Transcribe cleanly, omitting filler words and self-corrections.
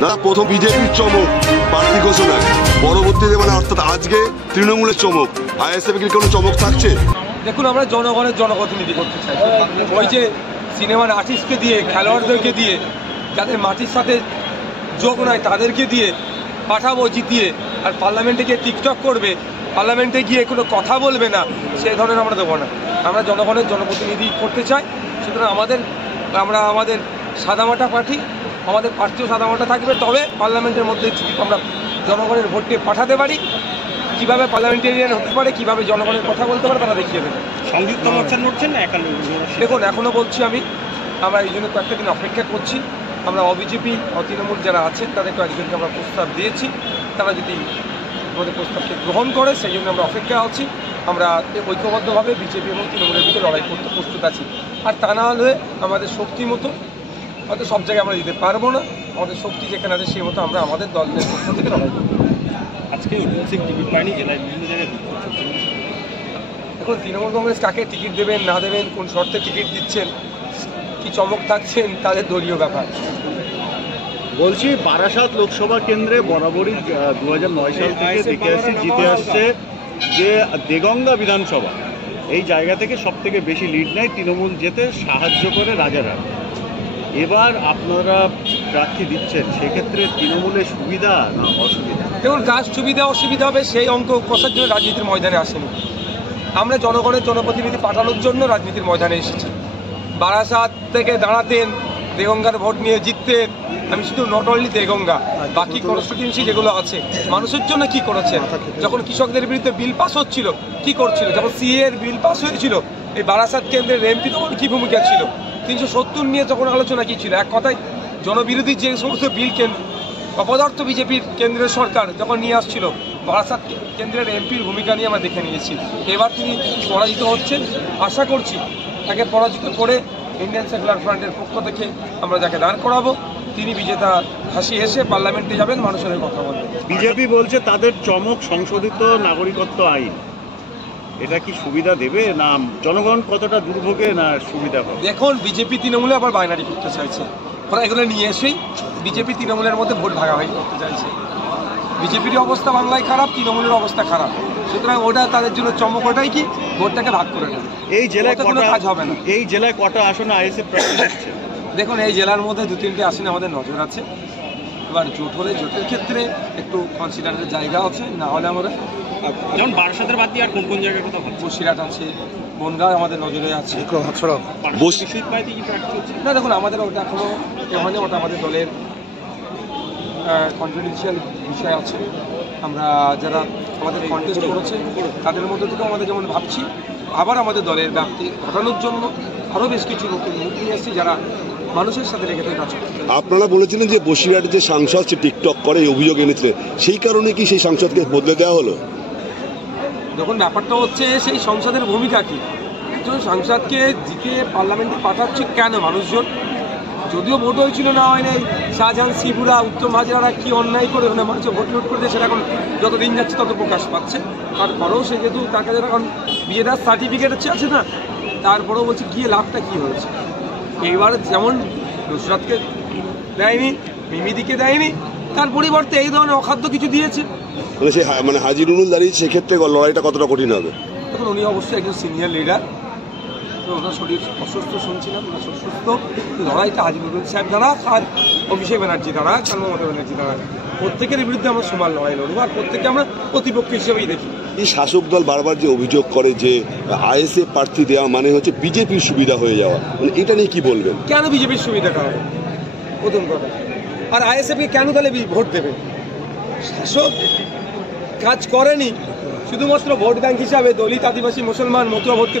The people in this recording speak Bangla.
দাদা প্রথম বিজেপির চমক প্রার্থী ঘোষণা, পরবর্তীতে মানে অর্থাৎ আজকে তৃণমূলের চমক, আইএসএফ কি কোনো চমক থাকছে? দেখুন, আমরা জনগণের জনপ্রতিনিধি করতে চাই। ওই যে সিনেমার আর্টিস্টকে দিয়ে, খেলোয়াড়দেরকে দিয়ে, যাদের মাটির সাথে যোগ নয় তাদেরকে দিয়ে পাঠাবো জিতিয়ে, আর পার্লামেন্টে গিয়ে টিকটক করবে, পার্লামেন্টে গিয়ে কোনো কথা বলবে না, সেই ধরনের আমরা দেবো না। আমরা জনগণের জনপ্রতিনিধি করতে চাই। সুতরাং আমরা আমাদের সাদামাটা পার্টি, আমাদের প্রার্থীও সাদামাটা থাকবে। তবে পার্লামেন্টের মধ্যে আমরা জনগণের ভোটকে পাঠাতে পারি, কীভাবে পার্লামেন্টেরিয়ান হতে পারে, কীভাবে জনগণের কথা বলতে পারে, তারা দেখিয়ে দেবে। সংযুক্ত মোর্চা লড়ছেন না একা? দেখুন, এখনও বলছি আমরা এই জন্য কয়েকটা দিন অপেক্ষা করছি। আমরা অবিজেপি তৃণমূল যারা আছেন তাদের কয়েকজনকে আমরা প্রস্তাব দিয়েছি, তারা যদি আমাদের প্রস্তাবকে গ্রহণ করে সেই জন্য আমরা অপেক্ষা আছি। আমরা ঐক্যবদ্ধভাবে বিজেপি এবং তৃণমূলের ভিতরে লড়াই করতে প্রস্তুত আছি। আর তা না হলে আমাদের শক্তি মতো হয়তো সব জায়গায় আমরা দিতে পারবো না, আমাদের শক্তি যেখানে আছে সেই মতো আমরা আমাদের দলের পক্ষ থেকে লড়াই করব। আজকে টিকিট পাইনি জেলায় বিভিন্ন জায়গায়। এখন তৃণমূল কংগ্রেস কাকে টিকিট দেবেন না দেবেন, কোন শর্তে টিকিট দিচ্ছেন, কি চমক থাকছেন, তাদের দলীয় ব্যাপার। বলছি, বারাসাত লোকসভা কেন্দ্রে বরাবরই 2009 সাল থেকে দেখে আসছি জিতে আসছে যে দেগঙ্গা বিধানসভা, এই জায়গা থেকে সব থেকে বেশি লিড নেয় তৃণমূল, যেতে সাহায্য করে রাজারহাট। এবার আপনারা প্রার্থী দিচ্ছেন, সেক্ষেত্রে তৃণমূলের সুবিধা না অসুবিধা? দেখুন, কাজ সুবিধা অসুবিধা হবে সেই অঙ্ক কষার জন্য রাজনীতির ময়দানে আসেনি। আমরা জনগণের জনপ্রতিনিধি পাঠানোর জন্য রাজনীতির ময়দানে এসেছি। বারাসাত থেকে দাঁড়াতেন, দেগঙ্গার ভোট নিয়ে জিততেন। আমি শুধু নট অনলি দেগঙ্গা, বাকি কনস্টিটিউয়েন্সি যেগুলো আছে মানুষের জন্য কি করেছেন। যখন কৃষকদের বিরুদ্ধে বিল পাস হচ্ছিল কি করছিল, যখন সিএ এর বিল পাস হয়েছিল এই বারাসাত কেন্দ্রের এমপি তখন কী ভূমিকা ছিল, 370 নিয়ে যখন আলোচনা কী ছিল, এক কথায় জনবিরোধী যে সমস্ত বিল অপদার্থ বিজেপির কেন্দ্রের সরকার যখন নিয়ে আসছিল, বারাসাত কেন্দ্রের এমপির ভূমিকা নিয়ে আমরা দেখে নিয়েছি। এবার তিনি পরাজিত হচ্ছেন, আশা করছি তাকে পরাজিত করে ইন্ডিয়ান সেকুলার ফ্রন্টের পক্ষ থেকে আমরা যাকে দাঁড় করাবো তিনি বিজেতা হাসি এসে পার্লামেন্টে যাবেন, মানুষের কথা বলবেন। বিজেপি বলছে তাদের চমক সংশোধিত নাগরিকত্ব আইন, এটা কি সুবিধা দেবে না জনগণ কতটা দুর্ভোগে না সুবিধা পাবে? দেখুন, বিজেপি তৃণমূলে আবার বাইনারি করতে চাইছে, ওরা এগুলো নিয়ে এসেই বিজেপি তৃণমূলের মধ্যে ভোট ভাগাভাগি করতে চাইছে। বিজেপির অবস্থা বাংলায় খারাপ, তৃণমূলের অবস্থা খারাপ, সুতরাং ওটা তাদের জন্য চমক, ওটাই কি ভোটটাকে ভাগ করে নেবে। এই জেলায় কোনো কাজ হবে না। এই জেলায় কটা আসনে আইএসএফ প্রার্থী দিচ্ছে? দেখুন, এই জেলার মধ্যে 2-3টে আসনে আমাদের নজর আছে। এবার জোট হলে জোটের ক্ষেত্রে একটু কনসিডারের জায়গা আছে, না হলে আমরা যেমন বারাসাতের বাদ দিয়ে আর কোন কোন জায়গায় কথা বলছি? বসিরহাট আছে, বনগাঁ আমাদের নজরে আছে। না দেখুন, আমাদের ওটা এখনো হয়নি, ওটা আমাদের দলের কনফিডেন্সিয়াল বিষয় আছে। আমরা যারা আমাদের কন্টেস্ট করেছে তাদের মধ্যে থেকেও আমাদের যেমন ভাবছি আবার আমাদের দলের ব্যাপ্তি ঘটানোর জন্য আরও বেশ কিছু নতুন মুখ নিয়ে এসেছি যারা মানুষের সাথে রেখে কাজ করছে। আপনারা বলেছিলেন যে বসিরহাটে যে সাংসদ সে টিকটক করে এই অভিযোগ এনেছিলেন, সেই কারণে কি সেই সাংসদকে বদলে দেওয়া হলো? দেখুন, ব্যাপারটা হচ্ছে সেই সংসদের ভূমিকা কী। একজন সাংসদকে জিতে পার্লামেন্টে পাঠাচ্ছে কেন মানুষজন? যদিও ভোট হয়েছিল না হয় নাই, শাহজাহান, শিবুরা, উত্তম হাজরারা কি অন্যায় করে ওখানে মানুষের ভোট লুট করছে সেটা এখন যত দিন যাচ্ছে তত প্রকাশ পাচ্ছে। তারপরেও সে যেহেতু তার কাছে এখন বিয়েটার সার্টিফিকেট আছে না, তারপরেও বলছে গিয়ে লাভটা কী হয়েছে। এইবার যেমন নুসরাতকে দেয়নি, মিমিদিকে দেয়নি, তার পরিবর্তে এই ধরনের অখাদ্য কিছু দিয়েছে। মানে হাজী নুরুল দাঁড়িয়ে সেক্ষেত্রে লড়াইটা কতটা কঠিন হবে? তখন উনি অবশ্যই একজন সিনিয়র লিডার, তো ওনার শরীর অসুস্থ শুনছিলাম, ওনার অসুস্থ। লড়াইটা হাজী নুরুল সাহেব দ্বারা আর অভিষেক ব্যানার্জি দ্বারা, মমতা ব্যানার্জি দ্বারা, প্রত্যেকের বিরুদ্ধে আমরা সমান লড়াই লড়বো, আর প্রত্যেককে আমরা প্রতিপক্ষ হিসেবেই দেখি। এই শাসক দল বারবার যে অভিযোগ করে যে আইএসএফ প্রার্থী দেওয়া মানে হচ্ছে বিজেপির সুবিধা হয়ে যাওয়া, মানে এটা নিয়ে কি বলবেন? কেন বিজেপির সুবিধাটা হবে প্রথম কথা, আর আইএসএফকে কেন তাহলে ভোট দেবে? শাসক কাজ করেনি, শুধুমাত্র ভোট ব্যাংক হিসাবে দলিত, আদিবাসী, মুসলমান, মতুয়া ভোটকে